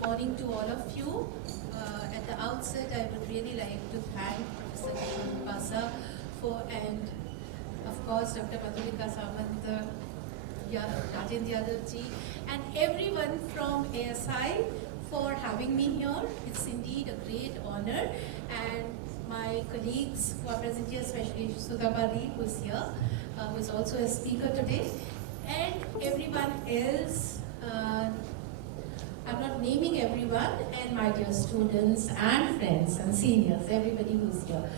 good morning to all of you. At the outset, I would really like to thank Professor Basu and of course Dr. Madhurika Samant, Rajendra Yadavji, and everyone from ASI for having me here. It's indeed a great honor, and my colleagues who are present here, especially Sudhabadi, who's here, who is also a speaker today, and everyone else. I'm not naming everyone, and my dear students and friends and seniors, everybody who's here.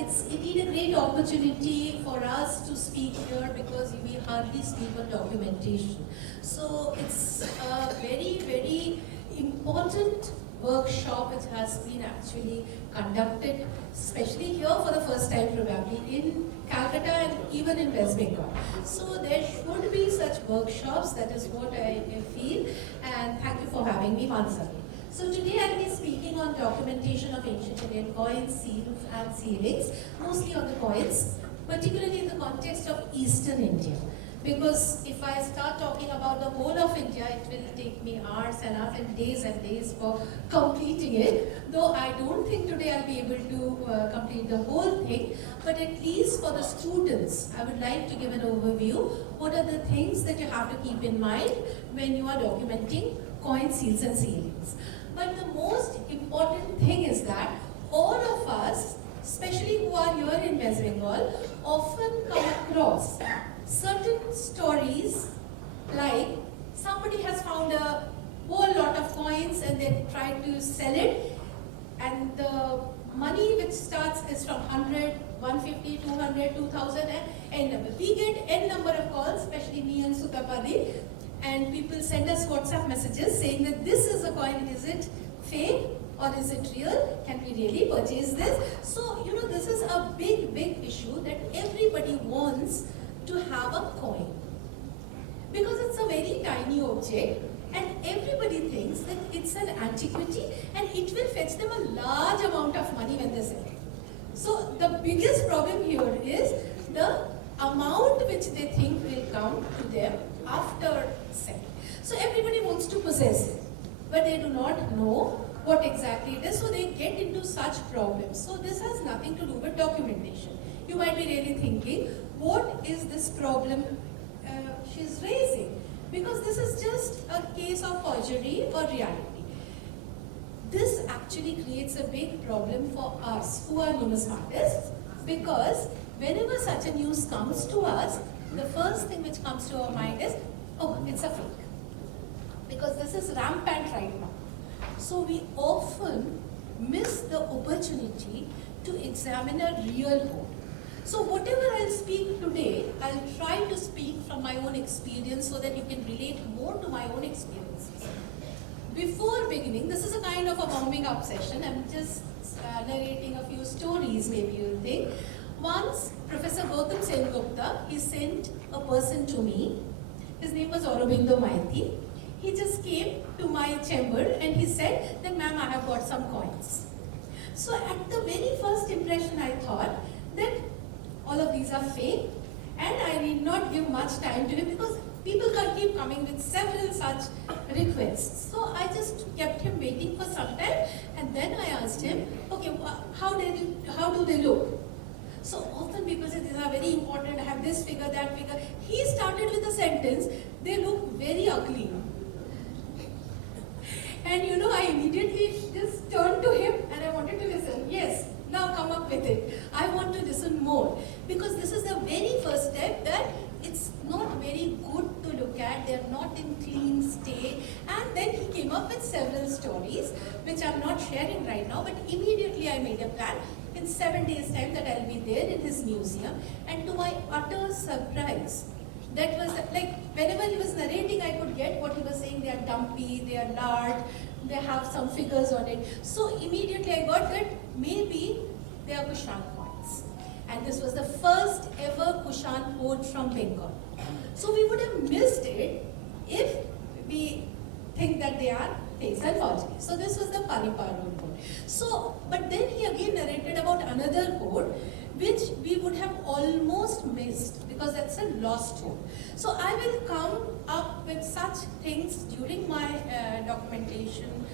It's indeed a great opportunity for us to speak here because we hardly speak on documentation. So it's a very, very important workshop which has been actually conducted, especially here for the first time probably in Kolkata and even in West Bengal. So there should be such workshops, that is what I feel, and thank you for having me once again. So today I'll be speaking on documentation of ancient Indian coins, seals and sealings, mostly on the coins, particularly in the context of Eastern India. Because if I start talking about the whole of India, it will take me hours and days for completing it. Though I don't think today I'll be able to complete the whole thing, but at least for the students, I would like to give an overview. What are the things that you have to keep in mind when you are documenting coins, seals and sealings? But the most important thing is that all of us, especially who are here in West Bengal, often come across certain stories like somebody has found a whole lot of coins and they try to sell it, and the money which starts is from 100, 150, 200, 2000 and n number. We get n number of calls, especially me and Sutapadi, and people send us WhatsApp messages saying that this is a coin, is it fake or is it real? Can we really purchase this? So, this is a big issue that everybody wants to have a coin, because it's a very tiny object and everybody thinks that it's an antiquity and it will fetch them a large amount of money when they sell it. So the biggest problem here is the amount which they think will come to them after selling. So everybody wants to possess it, but they do not know what exactly it is, so they get into such problems. So this has nothing to do with documentation. You might be really thinking, what is this problem she's raising? Because this is just a case of forgery or reality. This actually creates a big problem for us who are numismatists, because whenever such a news comes to us, the first thing which comes to our mind is, oh, it's a fake. Because this is rampant right now. So we often miss the opportunity to examine a real gold. So whatever I'll speak today, I'll try to speak from my own experience so that you can relate more to my own experiences. Before beginning, this is a kind of a warming up session. I'm just narrating a few stories, maybe you'll think. Once, Professor Gautam Sengupta, he sent a person to me. His name was Aurobindo Maiti. He just came to my chamber and he said that, ma'am, I have got some coins. So at the very first impression, I thought that all of these are fake, and I need not give much time to him because people keep coming with several such requests. So I just kept him waiting for some time, and then I asked him, okay, how do they look? So often people say these are very important, I have this figure, that figure. He started with a sentence, they look very ugly. And I immediately just turned to him and I wanted to listen. Yes, now come up with it. I want to listen more. Because this is the very first step that it's not very good to look at. They're not in clean state. And then he came up with several stories, which I'm not sharing right now. But immediately I made a plan in 7 days' time that I'll be there in his museum. And to my utter surprise, that was like, whenever he was narrating, I could get what he was saying. They are dumpy, they are large, they have some figures on it. So immediately I got that maybe they are Kushan coins. And this was the first ever Kushan hoard from Bengal. So we would have missed it if we think that they are fakes and forgeries. So this was the Paripar hoard. So, but then he again narrated about another hoard which we would have almost missed because that's a lost hoard. So I will come up with such things during my documentation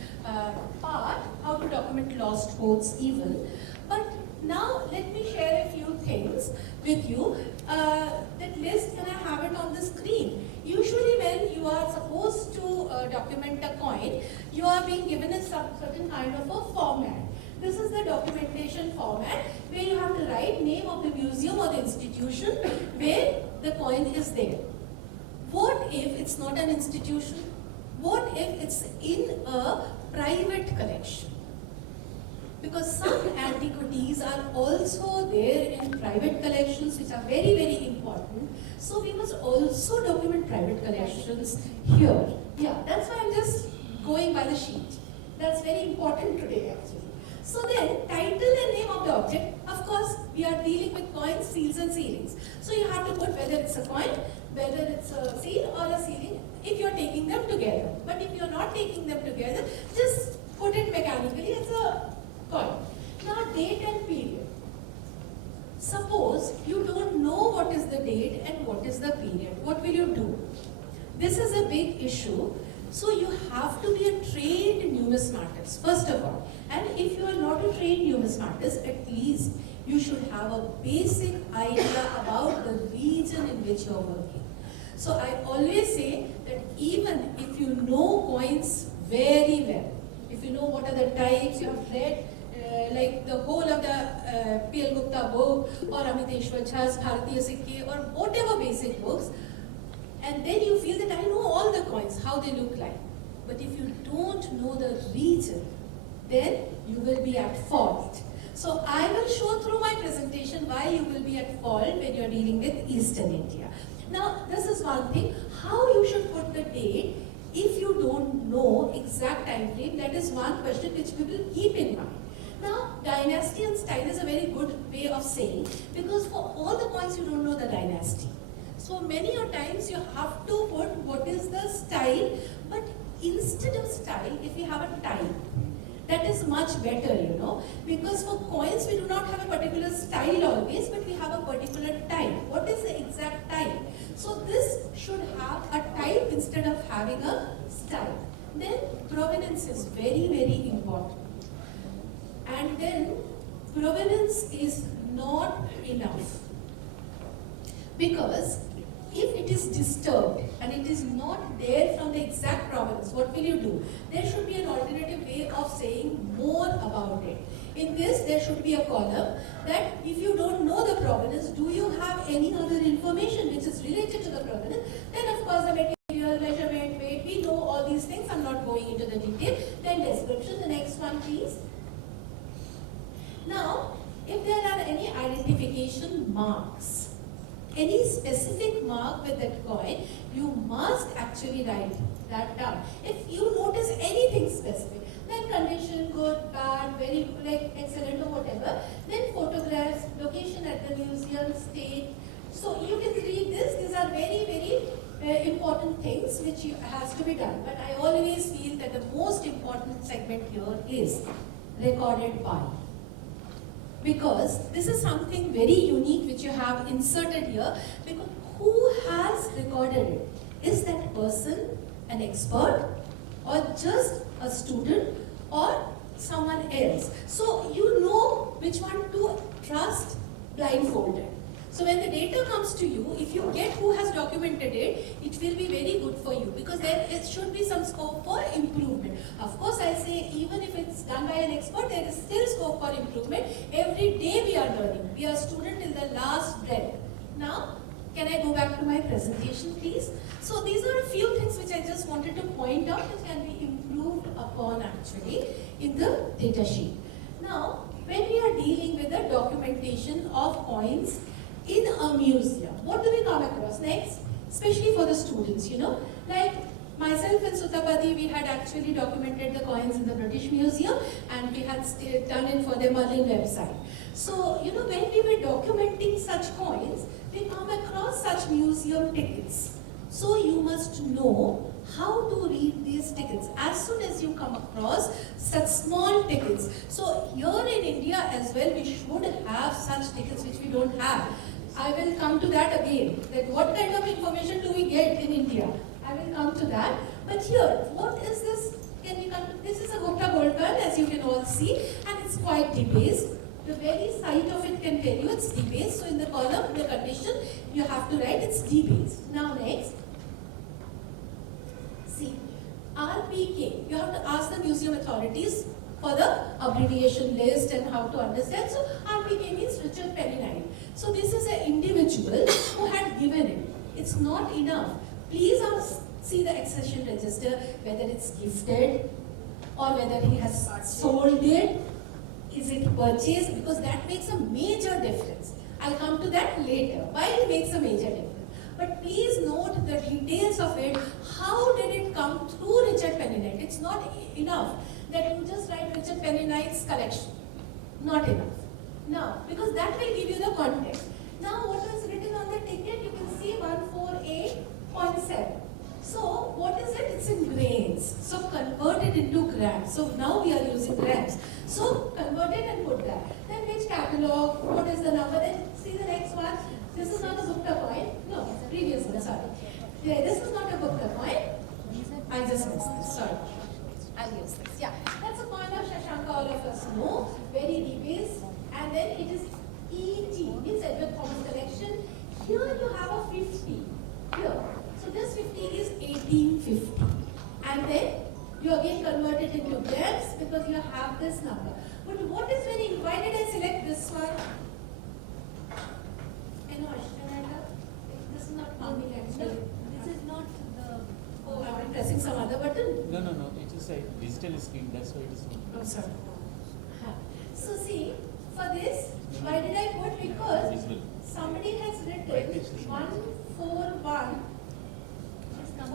part, how to document lost codes even. But now let me share a few things with you. That list, can I have it on the screen? Usually when you are supposed to document a coin, you are being given a certain kind of a format. This is the documentation format where you have to write name of the museum or the institution where the coin is there. What if it's not an institution? What if it's in a private collection? Because some antiquities are also there in private collections, which are very, very important. So we must also document private collections here. Yeah, that's why I'm just going by the sheet. That's very important today actually. So then, title and name of the object. Of course, we are dealing with coins, seals and sealings. So you have to put whether it's a coin, whether it's a seal or a sealing, if you're taking them together. But if you're not taking them together, just put it mechanically as a coin. Now, date and period. Suppose you don't know what is the date and what is the period. What will you do? This is a big issue. So you have to be a trained numismatist, first of all. And if you are not a trained numismatist, at least you should have a basic idea about the region in which you are working. So I always say that even if you know coins very well, if you know what are the types, you have read like the whole of the P.L. Gupta book or Amiteshwar Jha's Bharatiya Sikke or whatever basic books, and then you feel that I know all the coins, how they look like. But if you don't know the region, then you will be at fault. So I will show through my presentation why you will be at fault when you are dealing with Eastern India. Now, this is one thing, how you should put the date if you don't know exact time frame. That is one question which we will keep in mind. Now, dynasty and style is a very good way of saying, because for all the coins you don't know the dynasty. So many a times you have to put what is the style, but instead of style, if you have a time, that is much better, you know, because for coins we do not have a particular style always, but we have a particular time. What is the exact time? So this should have a type instead of having a style. Then provenance is very, very important. And then provenance is not enough, because if it is disturbed and it is not there from the exact provenance, what will you do? There should be an alternative way of saying more about it. In this, there should be a column that if you don't know the provenance, do you have any other information which is related to the provenance? Then of course the material, measurement, weight, we know all these things. I'm not going into the detail. Then description, the next one please. Now, if there are any identification marks, any specific mark with that coin, you must actually write that down. If you notice anything specific, then condition, good, bad, very like excellent or whatever, then photographs, location at the museum, state. So you can read this. These are very, very important things which has to be done. But I always feel that the most important segment here is recorded by. Because this is something very unique which you have inserted here, because who has recorded it? Is that person an expert or just a student or someone else? So you know which one to trust blindfolded. So when the data comes to you, if you get who has documented it, it will be very good for you, because there should be some scope for improvement. Of course, I say even if it's done by an expert, there is still scope for improvement. Every day we are learning. We are student till the last breath. Now, can I go back to my presentation, please? So these are a few things which I just wanted to point out which can be improved upon actually in the data sheet. Now, when we are dealing with the documentation of coins in a museum, what do we come across next? Especially for the students, you know, like myself and Sutapati, we had actually documented the coins in the British Museum and we had done it for the Merlin website. So, you know, when we were documenting such coins, we come across such museum tickets. So you must know how to read these tickets as soon as you come across such small tickets. So here in India as well, we should have such tickets which we don't have. I will come to that again. That what kind of information do we get in India? I will come to that. But here, what is this? Can we come to, this is a Gupta gold coin, as you can all see, and it's quite debased. The very sight of it can tell you it's debased. So in the column, the condition, you have to write it's debased. Now next, see, RPK. You have to ask the museum authorities for the abbreviation list and how to understand. So RPK means Richard Penninite. So this is an individual who had given it. It's not enough. Please see the accession register, whether it's gifted or whether he has sold it. Is it purchased? Because that makes a major difference. I'll come to that later. Why it makes a major difference. But please note the details of it. How did it come through Richard Penninite? It's not enough that you just write Richard Penninite's collection. Not enough. Now, because that will give you the context. Now, what is written on the ticket? You can see 148.7. So, what is it? It's in grains. So, convert it into grams. So, now we are using grams. So, convert it and put that. Then which catalog? What is the number? Then see the next one. This is not a Gupta coin. No, previous one, sorry. Yeah, this is not a Gupta coin. I just missed this, sorry. I'll use this. Yeah, that's a coin of Shashanka, all of us know. Very debased. And then it is ET, means Edward Thomas collection. Here you have a 50. Here. So this 50 is 1850. And then you again convert it into grams because you have this number. But what is very, why did I select this one? This is not coming actually. This is not the. Oh, I'm pressing some other button? No. It is a digital screen. That's why it is not. Oh, sorry. So see, for this, why did I put? Because somebody has written 141.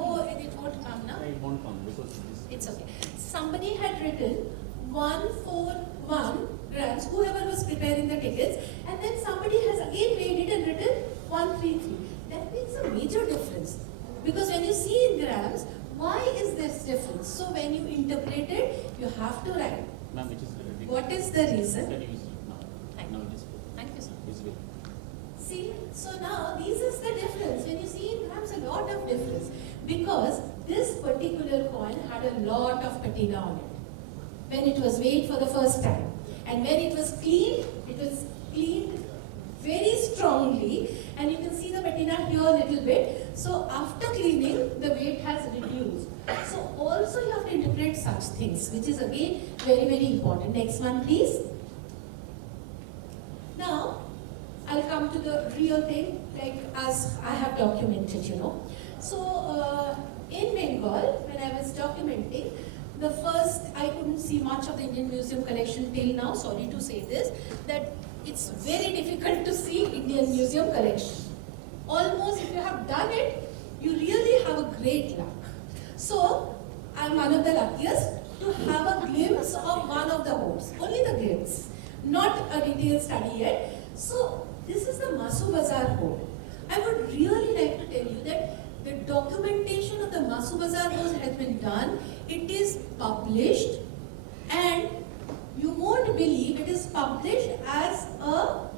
Oh, and it won't come now? It won't come because it's okay. Somebody had written 141 grams, whoever was preparing the tickets, and then somebody has again made it and written 133. That makes a major difference. Because when you see in grams, why is this difference? So when you interpret it, you have to write. Ma'am, it is ready. What is the reason? Can use it now. Thank Now you. it is good. Thank you, sir. Visible. See, so now this is the difference. When you see in grams, a lot of difference. Because this particular coin had a lot of patina on it when it was weighed for the first time. And when it was cleaned very strongly, and you can see the patina here a little bit. So after cleaning, the weight has reduced. So also you have to interpret such things, which is again very, very important. Next one, please. Now, I'll come to the real thing, like as I have documented, So, in Bengal, when I was documenting, the first, I couldn't see much of the Indian Museum collection till now, sorry to say this, that it's very difficult to see Indian Museum collection. Almost, if you have done it, you really have a great luck. So, I'm one of the luckiest to have a glimpse of one of the homes, only the glimpse, not a detailed study yet. So, this is the Masu Bazar home. I would really like to tell you that the documentation of the Masu Bazar home has been done. It is published, and you won't believe it is published as a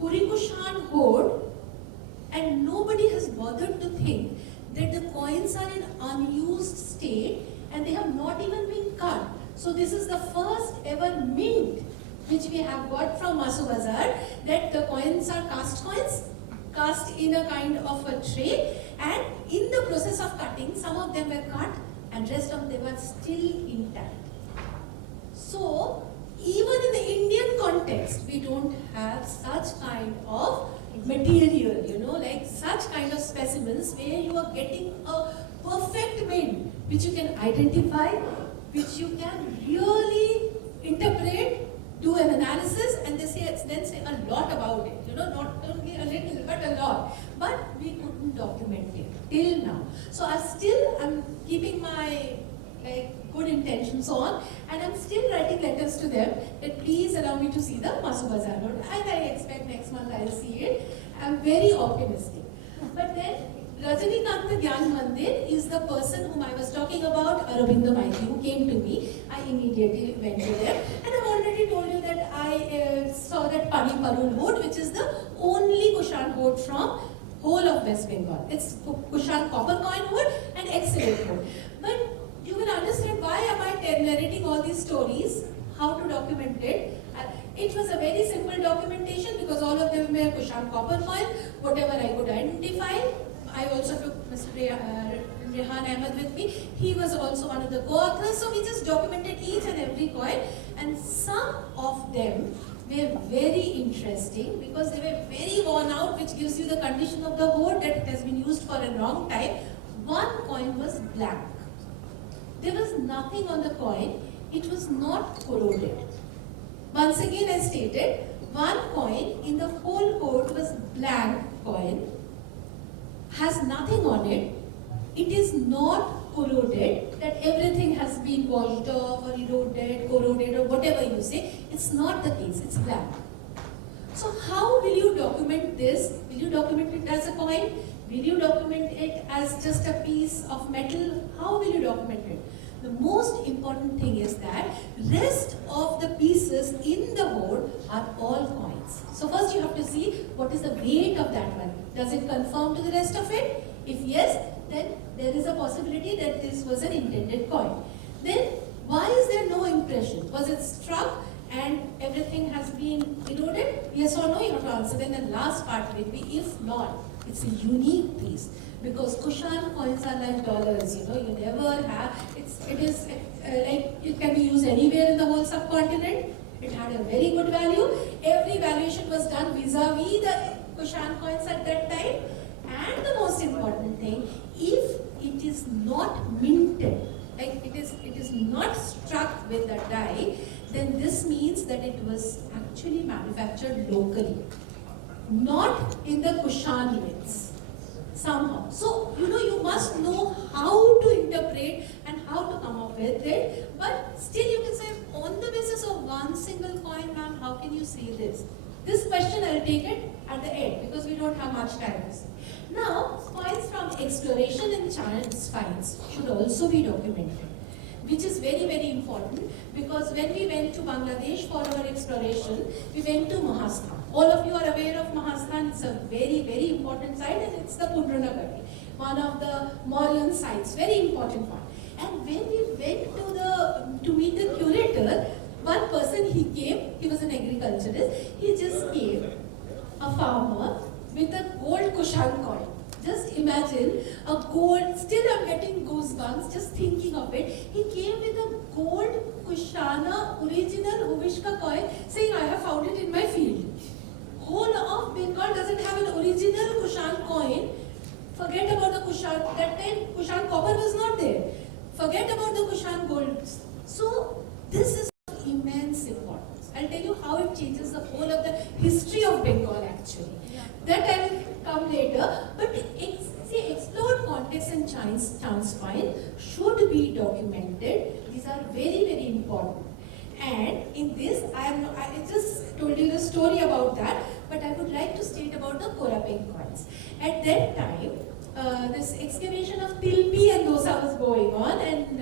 Kurikushan hoard, and nobody has bothered to think that the coins are in unused state and they have not even been cut. So this is the first ever mint which we have got from Masu Bazar, that the coins are cast coins, cast in a kind of a tray, and in the process of cutting, some of them were cut and rest of them are still intact. So, even in the Indian context, we don't have such kind of material, like such kind of specimens where you are getting a perfect mint, which you can identify, which you can really interpret, do an analysis, and then say a lot about it, not only a little, but a lot. But we couldn't document it till now. So I'm keeping my good intentions on, and I'm still writing letters to them that please allow me to see the Masu Bazar road, and I expect next month I'll see it. I'm very optimistic. But then Rajinikanth Gyan Mandir is the person whom I was talking about, Aurobindo Maiti, who came to me. I immediately went to them, and I've already told you that I saw that Pani Parul board, which is the only Kushan board from whole of West Bengal. It's Kushan copper coin board and excellent board. But you will understand why am I narrating all these stories, how to document it. It was a very simple documentation because all of them were Kushan copper coin, whatever I could identify. I also took Mr. Rehan Ahmed with me. He was also one of the co-authors. So we just documented each and every coin, and some of them were very interesting because they were very worn out, which gives you the condition of the board that it has been used for a long time. One coin was blank. There was nothing on the coin. It was not corroded. Once again I stated, one coin in the whole board was blank coin, has nothing on it. It is not corroded, that everything has been washed off or eroded, corroded or whatever you say. It's not the case, it's blank. So how will you document this? Will you document it as a coin? Will you document it as just a piece of metal? How will you document it? The most important thing is that rest of the pieces in the board are all coins. So first you have to see what is the weight of that one. Does it conform to the rest of it? If yes, then there is a possibility that this was an intended coin. Then why is there no impression? Was it struck and everything has been eroded? Yes or no? You have to answer. Then the last part will be if not. It's a unique piece because Kushan coins are like dollars. You never have. It is like it can be used anywhere in the whole subcontinent. It had a very good value. Every valuation was done vis-a-vis the Kushan coins at that time. And the most important thing, if it is not minted, like it is not struck with a die, then this means that it was actually manufactured locally, not in the Kushan mints. Somehow. So, you must know how to interpret and how to come up with it. But still you can say, on the basis of one single coin, ma'am, how can you say this? This question I'll take it at the end because we don't have much time. Now, coins from exploration and chance finds should also be documented, which is very, very important because when we went to Bangladesh for our exploration, we went to Mahasthan. All of you are aware of Mahasthan. It's a very, very important site and it's the Pundranagari, one of the Mauryan sites, very important one. And when we went to meet the curator, one person he came, he was an agriculturist, he just came, a farmer with a gold Kushan coin. Just imagine a gold, still I'm getting goosebumps just thinking of it. He came with a gold Kushana original Huvishka coin saying, I have found it in my field. Whole of Bengal doesn't have an original Kushan coin. Forget about the Kushan, that time Kushan copper was not there. Forget about the Kushan gold. So this is of immense importance. I'll tell you how it changes the whole of the history of Bengal actually. Yeah. That I will come later. But explored context and chance find should be documented. These are very, very important. And in this, I just told you the story about that, but I would like to state about the Korapeng coins. At that time, this excavation of Tilpi and Dosa was going on, and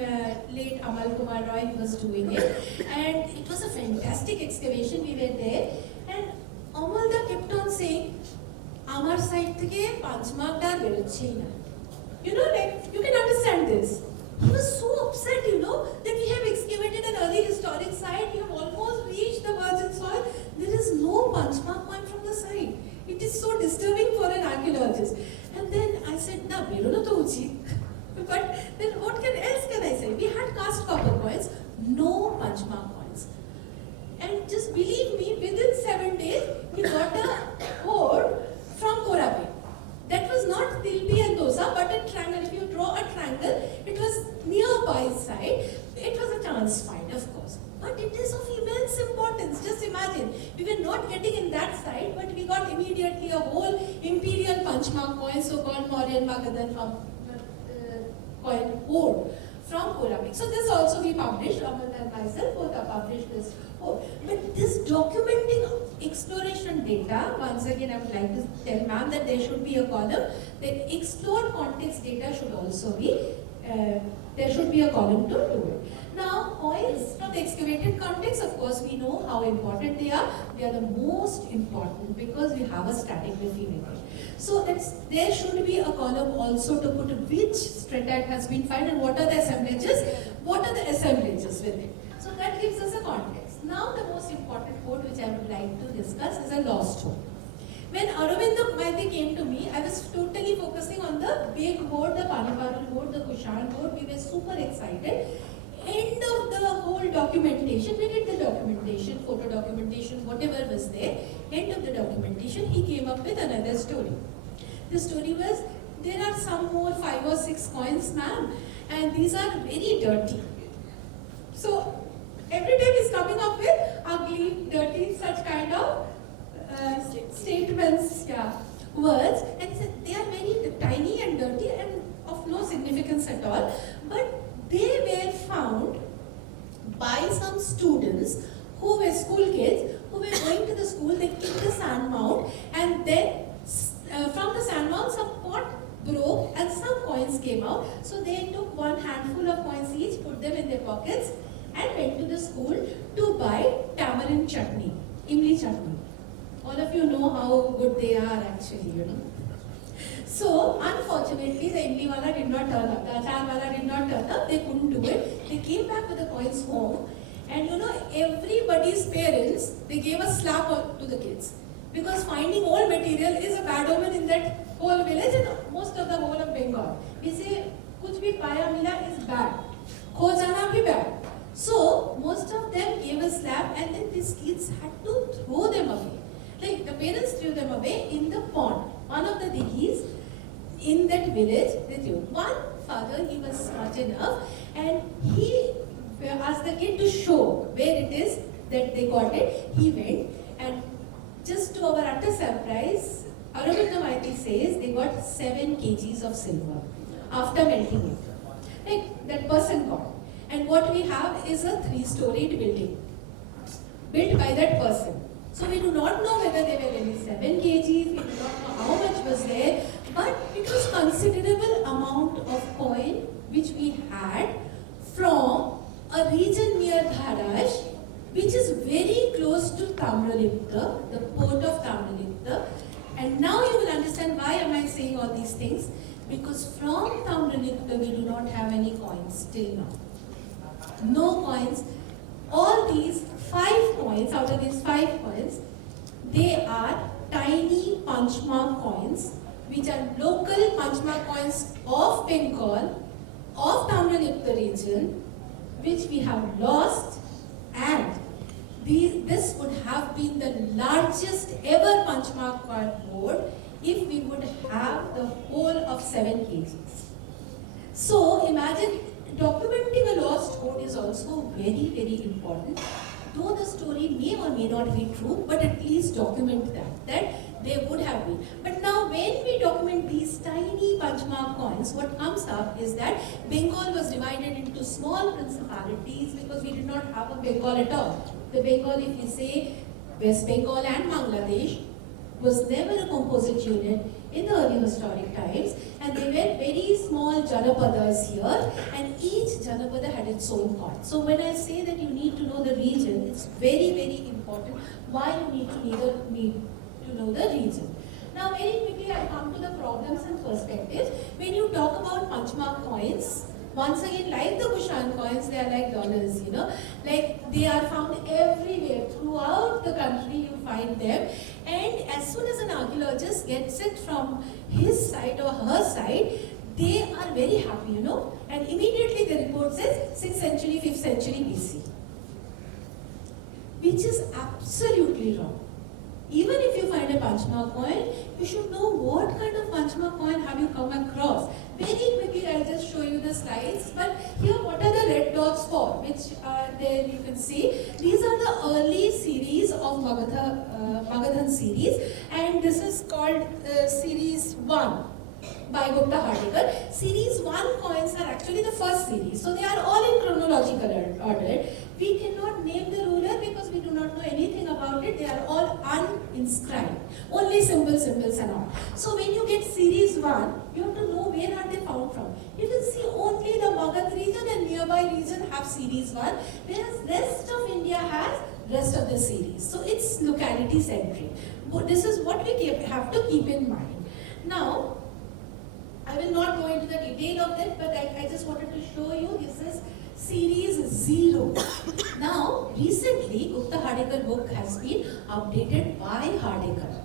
late Amal Kumar Roy was doing it. And it was a fantastic excavation. We were there, and Amalda kept on saying, Amar side theke Panchmagdar berochchei na. Like, you can understand this. He was so upset, that we have excavated an early historic site, we have almost reached the virgin soil. There is no Panchmark coin from the site. It is so disturbing for an archaeologist. And then I said, na, berono to uchi. But then what else can I say? We had cast copper coins, no Panchmark coins. And just believe me, within 7 days, he got a hoard from Korapeng. That was not Tilpi and Dosa, but a triangle. If you draw a triangle, it was nearby side. It was a chance find, of course. But it is of immense importance. Just imagine, we were not getting in that side, but we got immediately a whole imperial Panchmark coin, so-called Mauryan Magadhan coin hoard from Korapeng. So this also we published, Amal and myself both have published this Oh, but this documenting exploration data, once again I would like to tell ma'am that there should be a column. The explored context data should also be, there should be a column to do it. Now, coins from the excavated context, of course, we know how important they are. They are the most important because we have a stratigraphy in it. So there should be a column also to put which strata has been found and what are the assemblages, with it. So that gives us a context. Now the most important hoard which I would like to discuss is a lost hoard. When Aurobindo Maiti came to me, I was totally focusing on the big hoard, the Paniparul hoard, the Kushan hoard. We were super excited. End of the whole documentation, we did the documentation, photo documentation, whatever was there. End of the documentation, he came up with another story. The story was, there are some more 5 or 6 coins, ma'am, and these are very dirty. So every time he's coming up with ugly, dirty, such kind of statements, words, and he said they are very tiny and dirty and of no significance at all. But they were found by some students who were school kids who were going to the school. They kicked the sand mound, and then from the sand mound some pot broke and some coins came out. So they took one handful of coins each, put them in their pockets, and went to the school to buy tamarind chutney, imli chutney. All of you know how good they are actually, you know. So, unfortunately, the imli wala did not turn up, the achar wala did not turn up, they couldn't do it. They came back with the coins home, and you know, everybody's parents, they gave a slap to the kids. Because finding old material is a bad omen in that whole village and most of the whole of Bengal. We say, kuch bhi paya mila is bad, kho jana bhi bad. So, most of them gave a slap, and then these kids had to throw them away. Like, the parents threw them away in the pond. One of the diggis in that village, they threw. One father, he was smart enough, and he asked the kid to show where it is that they got it. He went, and just to our utter surprise, Aurobindo Maiti says they got 7 kgs of silver after melting it. Like, that person got. And what we have is a 3-storied building built by that person. So we do not know whether they were really 7 kgs, we do not know how much was there, but it was considerable amount of coin which we had from a region near Dharash, which is very close to Tamralipta, the port of Tamralipta. And now you will understand why am I saying all these things. Because from Tamralipta we do not have any coins till now. No coins. All these 5 coins, out of these 5 coins, they are tiny punchmark coins, which are local punchmark coins of Bengal, of Tamralipta region, which we have lost, and this would have been the largest ever punchmark coin hoard if we would have the whole of 7 kgs. So imagine, documenting a lost hoard is also very, very important. Though the story may or may not be true, but at least document that they would have been. But now when we document these tiny punchmark coins, what comes up is that Bengal was divided into small principalities because we did not have a Bengal at all. The Bengal, if you say West Bengal and Bangladesh, was never a composite unit in the early historic times, and they were very small janapadas here, and each janapada had its own coin. So when I say that you need to know the region, it's very, very important why you need to know the region. Now very quickly I'll come to the problems and perspectives. When you talk about punchmark coins, once again, like the Kushan coins, they are like dollars, you know. Like, they are found everywhere, throughout the country you find them. And as soon as an archaeologist gets it from his side or her side, they are very happy, you know. And immediately the report says 6th century, 5th century BC. Which is absolutely wrong. Even if you find a punchmark coin, you should know what kind of punchmark coin have you come across. Very quickly, I'll just show you the slides. But here, what are the red dots for? Which there you can see. These are the early series of Magadhan series, and this is called series 1 by Gupta Hardikar. Series 1 coins are actually the first series, so they are all in chronological order. We cannot name the ruler because we do not know anything about it. They are all uninscribed. Only symbols and all. So when you get series 1, you have to know where are they found from. You can see only the Magad region and nearby region have series 1, whereas rest of India has rest of the series. So it's locality centric. But this is what we have to keep in mind. Now, I will not go into the detail of that, but I just wanted to show you this is series 0. Now, recently, Gupta Hardekar book has been updated by Hardekar.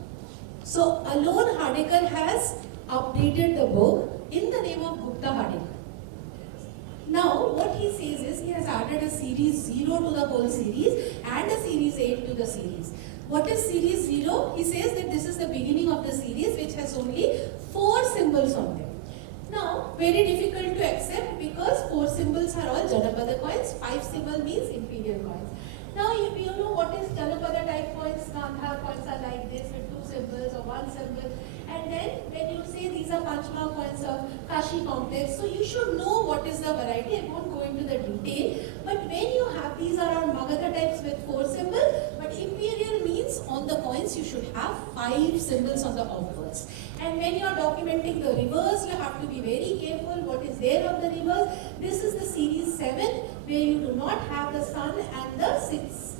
So, alone Hardekar has updated the book in the name of Gupta Hardekar. Now, what he says is he has added a series 0 to the whole series and a series 8 to the series. What is series 0? He says that this is the beginning of the series which has only 4 symbols on them. Now, very difficult to accept because 4 symbols are all Janapada coins, 5 symbol means imperial coins. Now, if you know what is Janapada type coins, Gandhar coins are like this with 2 symbols or 1 symbol. And then when you say these are Panchma coins of Kashi complex, so you should know what is the variety. I won't go into the detail. But when you have these are all Magadha types with 4 symbols, but imperial means on the coins you should have 5 symbols on the obverse. And when you are documenting the reverse, you have to be very careful what is there on the reverse. This is the series 7 where you do not have the sun and the 6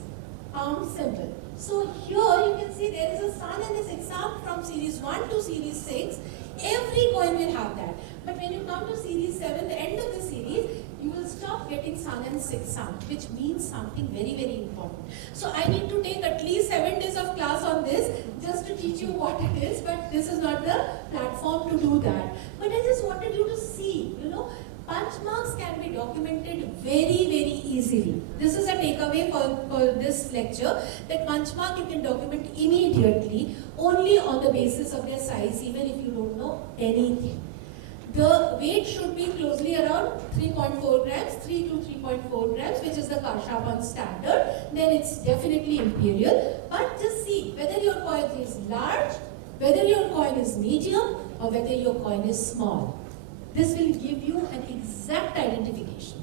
arm symbol. So here you can see there is a sun and the 6 arm from series 1 to series 6. Every coin will have that. But when you come to series 7, the end of the series, you will stop getting sun and 6 arm, which means something very, very important. So I need to take at least 7 days of class on this just to teach you what it is, but this is not the platform to do that. But I just wanted you to see, punch marks can be documented very, very easily. This is a takeaway for this lecture, that punch mark you can document immediately only on the basis of their size, even if you don't know anything. The weight should be closely around 3.4 grams, 3 to 3.4 grams, which is the Karshapan standard. Then it's definitely imperial. But just see whether your coin is large, whether your coin is medium, or whether your coin is small. This will give you an exact identification.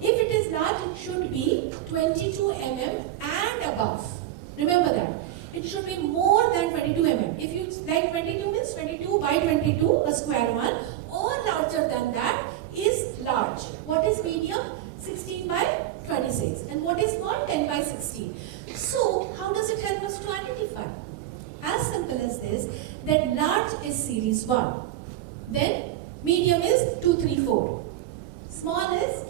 If it is large, it should be 22 mm and above. Remember that. It should be more than 22 mm. If you like 22 means 22 by 22, a square one, or larger than that is large. What is medium? 16 by 26. And what is small? 10 by 16. So, how does it help us to identify? As simple as this, that large is series 1. Then medium is 2, 3, 4. Small is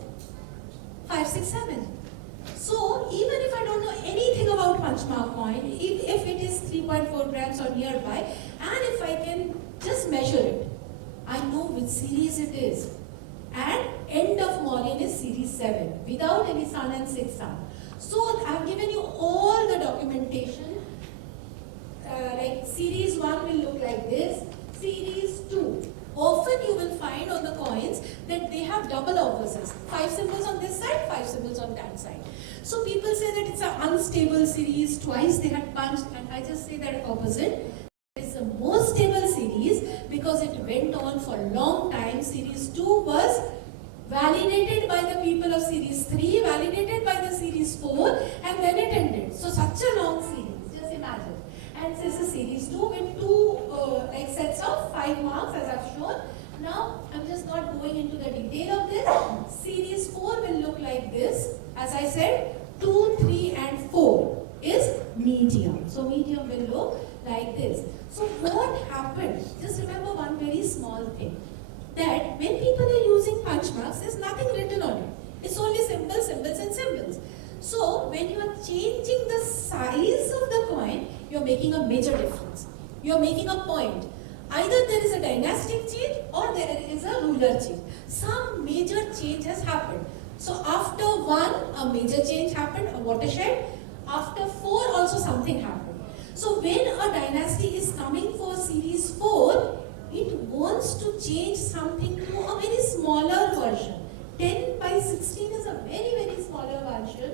5, 6, 7. So, even if I don't know anything about Panchmark coin, if it is 3.4 grams or nearby, and if I can just measure it, I know which series it is. And end of Mauryan is series 7, without any sun and 6 sun. So, I have given you all the documentation. Like series 1 will look like this, series 2. Often you will find on the coins that they have double obverses. 5 symbols on this side, 5 symbols on that side. So people say that it's an unstable series, twice they had punched, and I just say that opposite. It's the most stable series because it went on for a long time. Series 2 was validated by the people of series 3, validated by the series 4, and then it ended. So such a long series, just imagine. And this is series 2 with 2 like sets of 5 marks as I've shown. Now, I'm just not going into the detail of this. Series 4 will look like this. As I said, 2, 3 and 4 is medium. So, medium will look like this. So, what happened? Just remember one very small thing. That when people are using punch marks, there's nothing written on it. It's only symbols, symbols and symbols. So, when you are changing the size of the coin, you're making a major difference. You're making a point. Either there is a dynastic change or there is a ruler change. Some major change has happened. So after 1, a major change happened, a watershed. After 4, also something happened. So when a dynasty is coming for series 4, it wants to change something to a very smaller version. 10 by 16 is a very, very smaller version.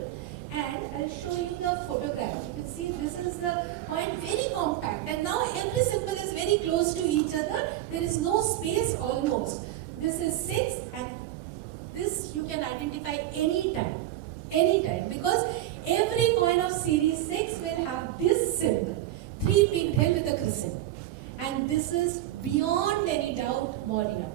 And I'll show you the photograph. You can see this is the coin, very compact. And now every symbol is very close to each other. There is no space almost. This is 6 and this you can identify any time. anytime, because every coin of series 6 will have this symbol, 3 pigtail with a crescent. And this is beyond any doubt Mauryan.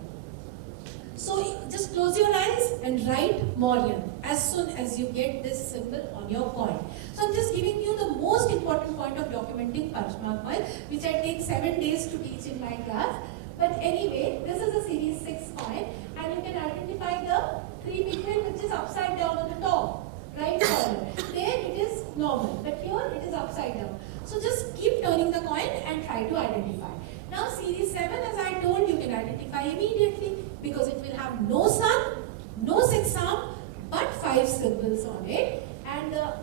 So just close your eyes and write Mauryan as soon as you get this symbol on your coin. So I'm just giving you the most important point of documenting Panchmark coin, which I take 7 days to teach in my class. But anyway, this is a series 6 coin, and you can identify the 3 pigtail which is upside down on the top, right corner. There it is normal, but here it is upside down. So just keep turning the coin and try to identify. Now series 7, as I told, you can identify immediately because it will have no sun, no 6 arm, but 5 symbols on it. And the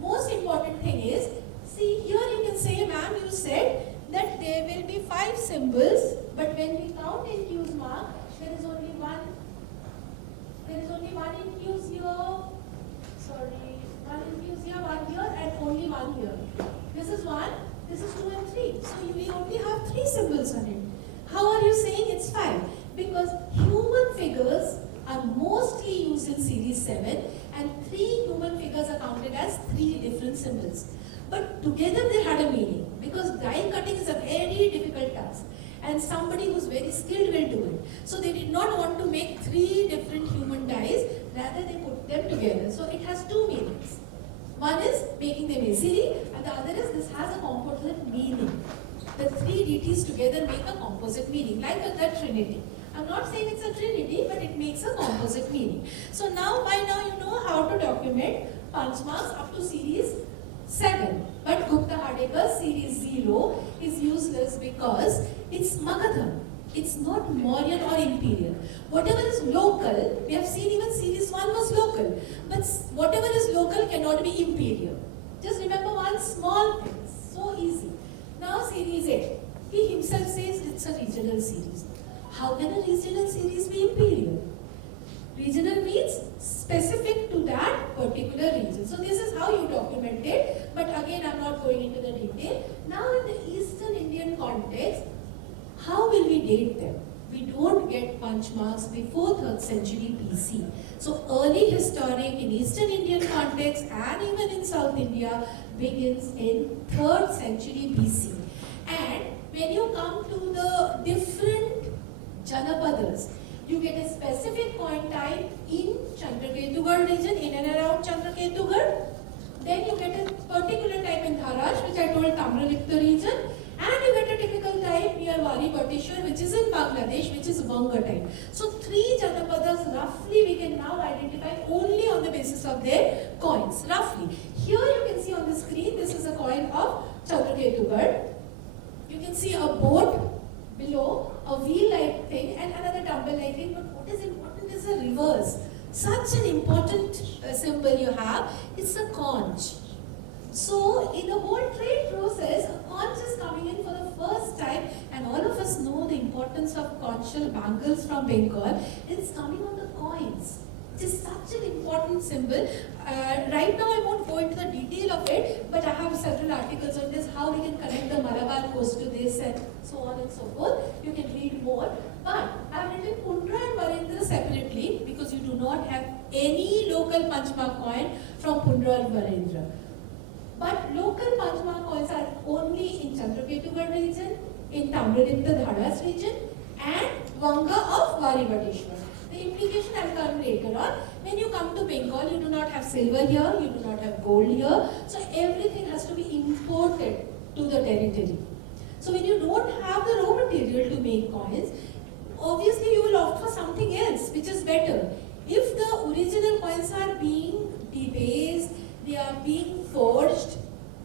most important thing is, see here you can say, ma'am, you said that there will be 5 symbols, but when we count in Q's mark, there is only one infuse here, sorry, one infuse here, one here, and only one here. This is 1, this is 2 and 3. So we only have 3 symbols on it. How are you saying it's 5? Because human figures are mostly used in series 7, and 3 human figures are counted as 3 different symbols. But together they had a meaning, because die cutting is a very difficult task, and somebody who's very skilled will do it. So they did not want to make 3 different human dies, rather they put them together. So it has 2 meanings. One is making them easily, and the other is this has a composite meaning. The 3 deities together make a composite meaning, like the Trinity. I'm not saying it's a Trinity, but it makes a composite meaning. So by now you know how to document Panchmarks up to series 7. But Gupta Hardekar series 0 is useless because it's Magadha. It's not Mauryan or Imperial. Whatever is local, we have seen even series 1 was local. But whatever is local cannot be Imperial. Just remember one small thing. So easy. Now series 8. He himself says it's a regional series. How can a regional series be Imperial? Regional means specific to that particular region. So this is how you document it. But again, I'm not going into the detail. Now in the Eastern Indian context, how will we date them? We don't get Panchmarks before 3rd century BC. So early historic in Eastern Indian context and even in South India begins in 3rd century BC. And when you come to the different Janapadas, you get a specific coin type in Chandraketugarh region, in and around Chandraketugarh. Then you get a particular type in Dharash, which I told Tamralipta region. And you get a typical type near Wari Bateshwar, which is in Bangladesh, which is Vanga type. So 3 Janapadas roughly we can now identify only on the basis of their coins, roughly. Here you can see on the screen, this is a coin of Chandraketugarh. You can see a boat below, a wheel-like thing, and another tumble-like thing. But what is important is the reverse. Such an important symbol you have, it's a conch. So in the whole trade process, a conch is coming in for the first time, and all of us know the importance of conchal bangles from Bengal. It's coming on the coins. It is such an important symbol. Right now I won't go into the detail of it, but I have several articles on this, how we can connect the Malabar coast to this and so on and so forth. You can read more. But I have written Pundra and Varendra separately because you do not have any local Panchmark coin from Pundra and Varendra. But local Panchmark coins are only in Chandraketugarh region, in Tamradipta Dharas region, and Vanga of Wari Bateshwar. The implication I will come later on. When you come to Bengal, you do not have silver here, you do not have gold here. So everything has to be imported to the territory. So when you don't have the raw material to make coins, obviously you will opt for something else, which is better. If the original coins are being debased, they are being forged,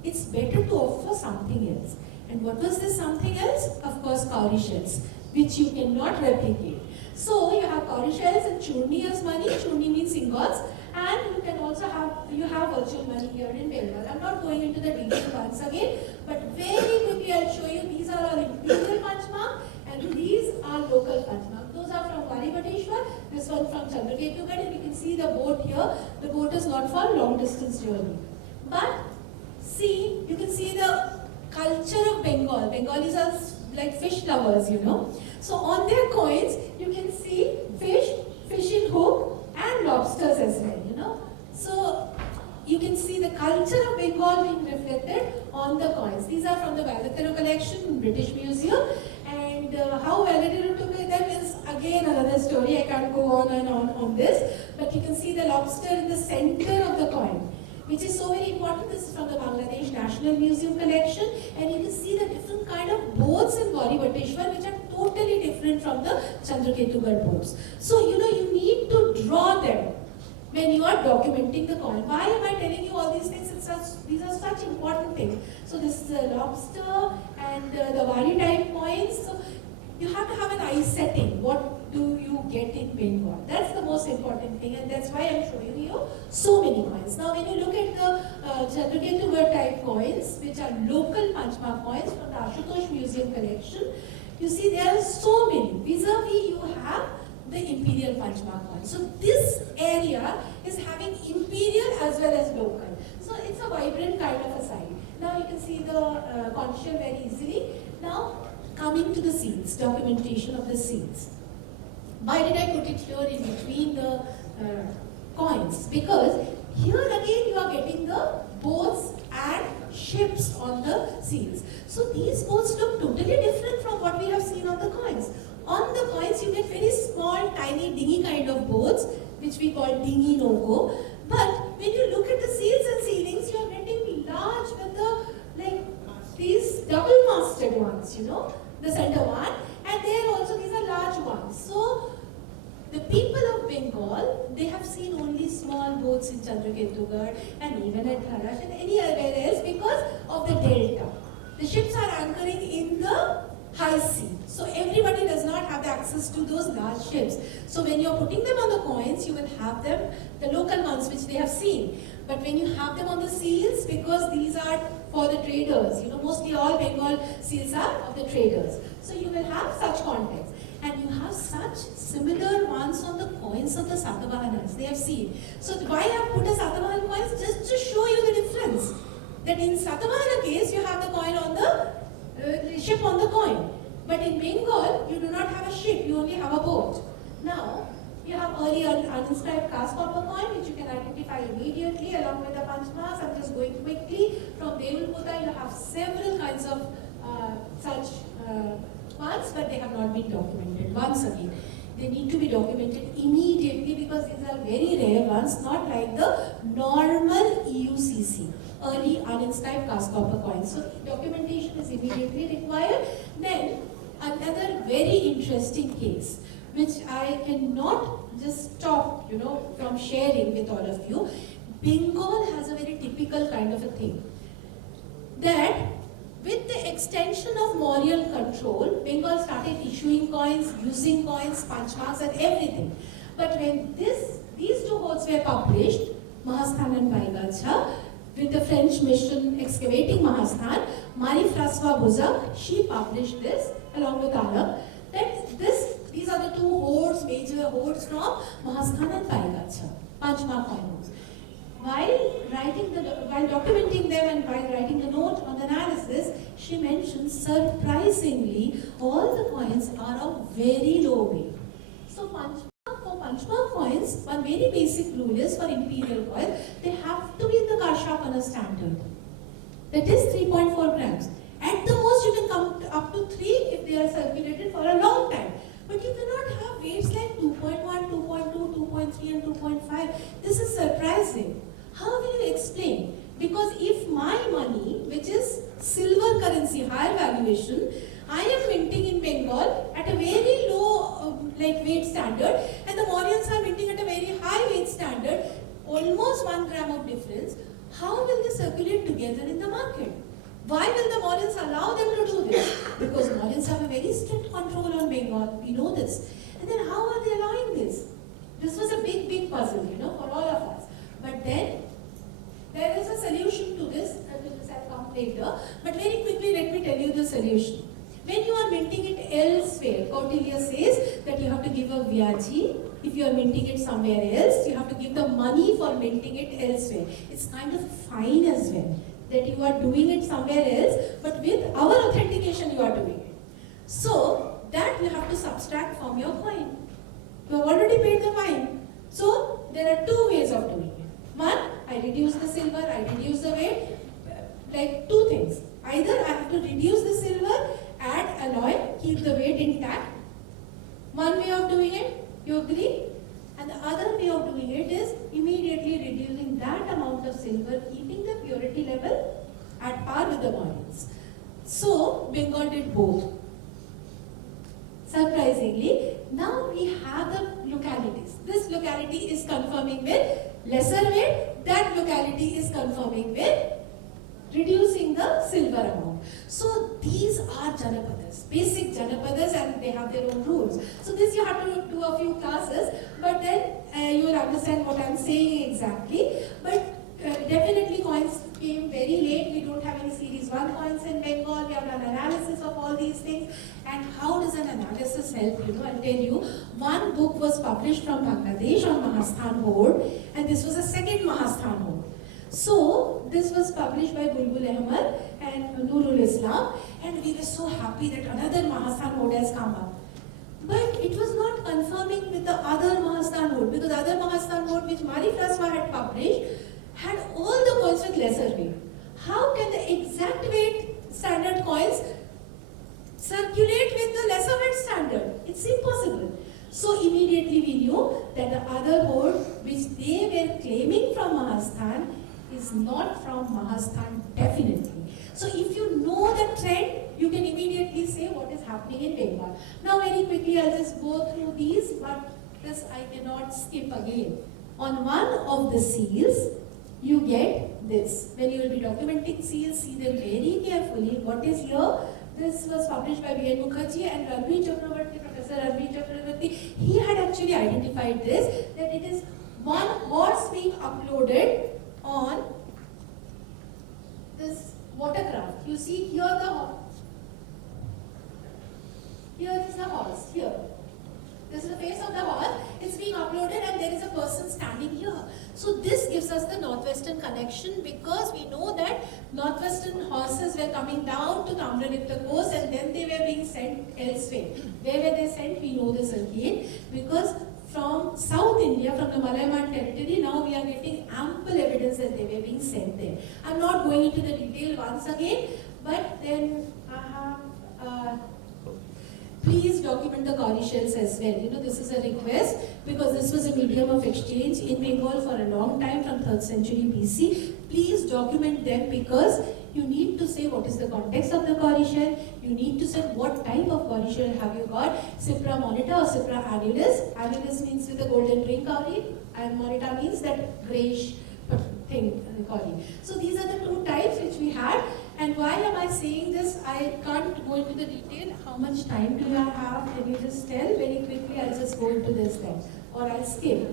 it's better to opt for something else. And what was this something else? Of course, cowrie shells, which you cannot replicate. So you have cowrie shells and churni as money. Churni means ingots, and you can also have virtual money here in Bengal. I'm not going into the detail once again, but very quickly I'll show you. These are all imperial Panchmark, and these are local Panchmark. Those are from Wari Bateshwar. This one from Chandraketugarh, and you can see the boat here. The boat is not for long distance journey. But see, you can see the culture of Bengal. Bengalis are like fish lovers, you know. So on their coins, you can see fish, fishing hook, and lobsters as well, you know. So culture of Bengal being reflected on the coins. These are from the Valadero collection in British Museum, and how Valadero took them is again another story. I can't go on and on this, but you can see the lobster in the center of the coin, which is so very important. This is from the Bangladesh National Museum collection, and you can see the different kind of boats in Gauribateshwar which are totally different from the Chandraketugarh boats. So you need to draw them when you are documenting the coin. Why am I telling you all these things? These are such important things. So this is the lobster and the Wari type coins. So you have to have an eye setting. What do you get in Bengal? That's the most important thing, and that's why I'm showing you so many coins. Now when you look at the Chandraketugarh type coins, which are local Panchmark coins from the Ashutosh Museum collection, you see there are so many. Vis-a-vis you have the imperial Panchmark coins. So this area is having imperial as well as local. So it's a vibrant kind of a site. Now you can see the conch shell very easily. Now coming to the seals, documentation of the seals. Why did I put it here in between the coins? Because here again you are getting the boats and ships on the seals. So these boats look totally different from what we have seen on the coins. On the coins you get very small, tiny, dinghy kind of boats, which we call dinghy no-go. But when you look at the seals and sealings, you are getting large with these double-masted ones, the center one, and there also these are large ones. So the people of Bengal, they have seen only small boats in Chandraketugarh and even at Dharash and anywhere else because of the delta. The ships are anchoring in the high sea. So everybody does not have the access to those large ships. So when you're putting them on the coins, you will have them, the local ones which they have seen. But when you have them on the seals, because these are for the traders, mostly all Bengal seals are of the traders. So you will have such context. And you have such similar ones on the coins of the Satavahanas. They have seen. So why I have put a Satavahan coins? Just to show you the difference. That in Satavahana case, you have the coin on the ship on the coin. But in Bengal, you do not have a ship, you only have a boat. Now, you have early uninscribed cast copper coin, which you can identify immediately along with the punch marks. I'm just going quickly. From Devulpota, you have several kinds of such ones, but they have not been documented. Once again, they need to be documented immediately because these are very rare ones, not like the normal EUCC, early uninscribed cast copper coins. So documentation is immediately required. Then another very interesting case, which I cannot just stop, from sharing with all of you. Bengal has a very typical kind of a thing that with the extension of Mauryan control, Bengal started issuing coins, using coins, punch marks and everything. But when these two holes were published, Mahasthan and Baigacha, with the French mission excavating Mahasthan, Marie François Buzak, she published this along with Arab, that these are the two hoards, major hoards from Mahasthan and Baigacha, punch mark coin hoards. While documenting them and while writing the note on the analysis, she mentions surprisingly all the coins are of very low weight. So for punchmark coins, one very basic rule is for imperial coins, they have to be in the Karshapana standard. That is 3.4 grams. At the most you can come up to 3 if they are circulated for a long time. But you cannot have weights like 2.1, 2.2, 2.3 and 2.5. This is surprising. How will you explain? Because if my money, which is silver currency, higher valuation, I am minting in Bengal at a very low weight standard, and the Mauryans are minting at a very high weight standard, almost 1 gram of difference, how will they circulate together in the market? Why will the Mauryans allow them to do this? Because Mauryans have a very strict control on Bengal, we know this. And then how are they allowing this? This was a big puzzle, for all of us. But then, there is a solution to this, which will come later. But very quickly, let me tell you the solution. When you are minting it elsewhere, Kautilya says that you have to give a Vyaji. If you are minting it somewhere else, you have to give the money for minting it elsewhere. It's kind of fine as well, that you are doing it somewhere else, but with our authentication you are doing it. So, that you have to subtract from your coin. You have already paid the fine. So, there are two ways of doing it. One, I reduce the silver, I reduce the weight. Like two things. Either I have to reduce the silver, add alloy, keep the weight intact. One way of doing it, you agree? And the other way of doing it is immediately reducing that amount of silver, keeping the purity level at par with the marines. So, Bengal did both. Surprisingly, now we have the localities. This locality is confirming with lesser weight, that locality is confirming with reducing the silver amount. So these are Janapadas, basic Janapadas, and they have their own rules. So this you have to do a few classes, but then you will understand what I am saying exactly. But definitely coins came very late. We don't have any series 1 coins in Bengal. We have done analysis of all these things. And how does an analysis help? I'll tell you. One book was published from Bangladesh on Mahasthan Horde, and this was a second Mahasthan Horde. So this was published by Bulbul Ahmad and Nurul Islam, and we were so happy that another Mahasthan Horde has come up. But it was not confirming with the other Mahasthan Horde, because the other Mahasthan Horde which Marif Raswa had published had all the coins with lesser weight. How can the exact weight standard coins circulate with the lesser weight standard? It's impossible. So immediately we knew that the other horde which they were claiming from Mahasthan is not from Mahasthan, definitely. So if you know the trend, you can immediately say what is happening in Bengal. Now very quickly I'll just go through these, but this I cannot skip again. On one of the seals, you get this. When you will be documenting seals, see them very carefully. What is here? This was published by B.N. Mukherjee and Ranveer Chakravarti, Professor Ranveer Chakravarti. He had actually identified this, that it is one horse being uploaded on this watercraft. You see here the horse. Here is the horse, here. This is the face of the horse. It's being uploaded and there is a person standing here. So this gives us the northwestern connection, because we know that northwestern horses were coming down to Tamranipta coast and then they were being sent elsewhere. Where were they sent? We know this again, because from South India, from the Malayaman territory, now we are getting ample evidence that they were being sent there. I'm not going into the detail once again, but then please document the cowrie shells as well. This is a request, because this was a medium of exchange in Bengal for a long time, from 3rd century BC. Please document them, because you need to say what is the context of the cowrie shell. You need to say what type of cowrie shell have you got. Cypra monita or Cypra annulus. Annulus means with a golden ring cowrie, and monita means that greyish thing, cowrie. So these are the two types which we had. And why am I saying this? I can't go into the detail. How much time do you have? Can you just tell very quickly? I'll just go into this then, or I'll skip.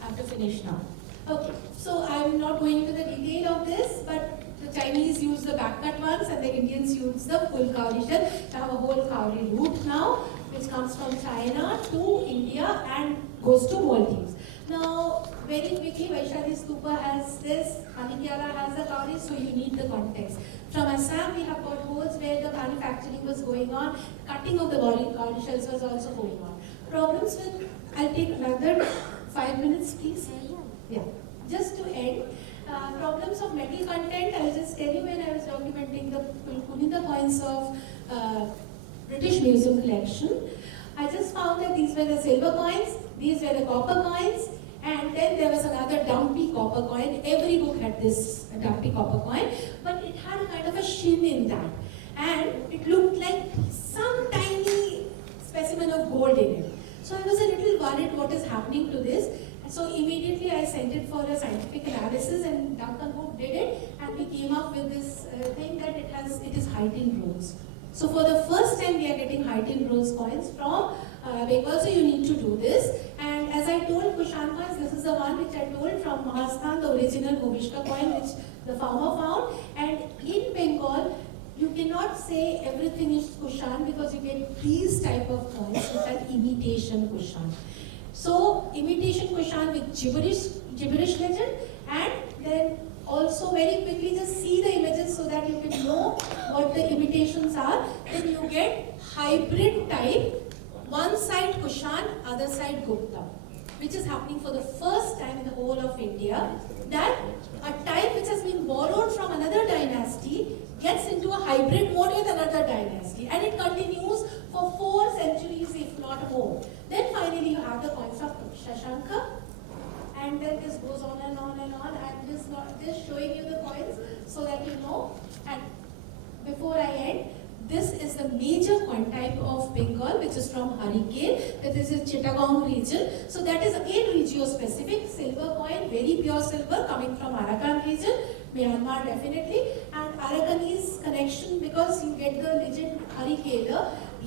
I have to finish now. Okay, so I'm not going into the detail of this, but the Chinese use the backcut ones and the Indians use the full cowrie shell. We have a whole cowrie route now, which comes from China to India and goes to Maldives. Now, very quickly, Vaishali Stupa has this, Manikyala has a cowrie, so you need the context. From Assam, we have got holes where the manufacturing was going on, cutting of the cowrie shells was also going on. Problems with, I'll take another 5 minutes, please. Yeah. Just to end, problems of metal content, I'll just tell you, when I was documenting the Punita coins of British Museum collection, I just found that these were the silver coins, these were the copper coins, and then there was another dumpy copper coin. Every book had this dumpy copper coin, but it had a kind of a sheen in that. And it looked like some tiny specimen of gold in it. So I was a little worried what is happening to this. So immediately I sent it for a scientific analysis, and Duncan Hook did it, and we came up with this thing that it is heightened rose. So for the first time we are getting heightened rose coins from Bengal, so you need to do this. And as I told Kushan coins, this is the one which I told from Mahasthan, the original Govishka coin which the farmer found. And in Bengal, you cannot say everything is Kushan, because you get these type of coins which are imitation Kushan. So imitation Kushan with gibberish legend, and then also very quickly just see the images so that you can know what the imitations are. Then you get hybrid type, one side Kushan, other side Gupta. which is happening for the first time in the whole of India, that a type which has been borrowed from another dynasty gets into a hybrid mode with another dynasty, and it continues for 4 centuries, if not more. Then finally you have the coins of Shashanka, and then this goes on and on and on. I'm just showing you the coins so that you know. And before I end, this is the major coin type of Bengal, which is from Hurricane. This is Chittagong region. So that is again regio-specific. Silver coin, very pure silver, coming from Arakan region, Myanmar definitely. And Arakanese connection, because you get the legend Hurricane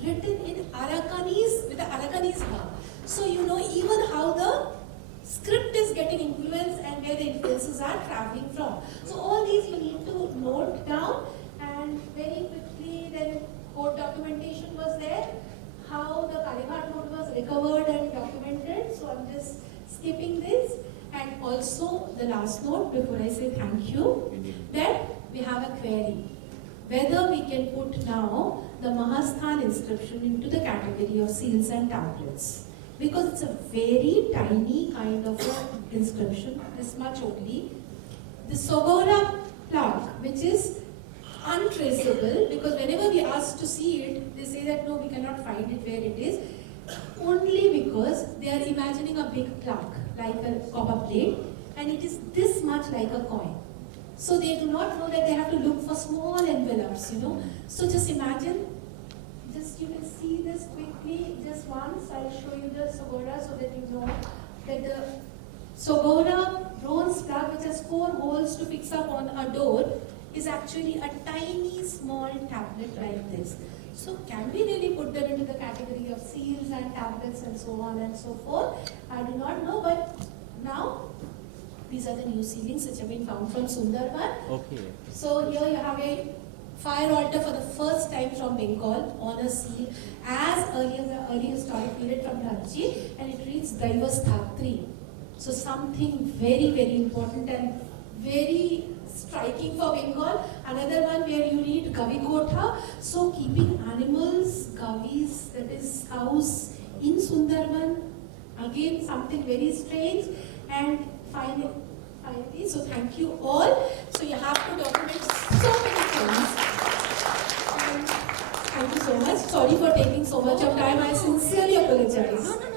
written in Arakanese with the Arakanese ha. So you know even how the script is getting influenced and where the influences are traveling from. So all these you need to note down, and very quickly then court documentation was there, how the Kalibhat note was recovered and documented. So I'm just skipping this. And also the last note before I say thank you, that we have a query whether we can put now the Mahasthan inscription into the category of seals and tablets. Because it's a very tiny kind of a inscription, this much only. The Sogora plaque, which is untraceable, because whenever we ask to see it, they say that no, we cannot find it where it is, only because they are imagining a big plaque, like a copper plate, and it is this much like a coin. So they do not know that they have to look for small envelopes, you know. So just imagine, just you can see this quickly, just once, I'll show you the Sogora so that you know that the Sogora bronze plaque, which has 4 holes to fix up on a door, is actually a tiny small tablet like this. So can we really put that into the category of seals and tablets and so on and so forth? I do not know, but now these are the new sealings which have been found from Sundarban. Okay. So here you have a fire altar for the first time from Bengal on a seal as early as the early historic period from Ranchi, and it reads Daivasthatri. So something very, very important and very striking for Bengal. Another one where you read Gavikotha. So keeping animals, gavis, that is cows, in Sundarban, again something very strange. And finally, so thank you all. So you have to document so many things. And thank you so much. Sorry for taking so much of time. I sincerely apologize. No.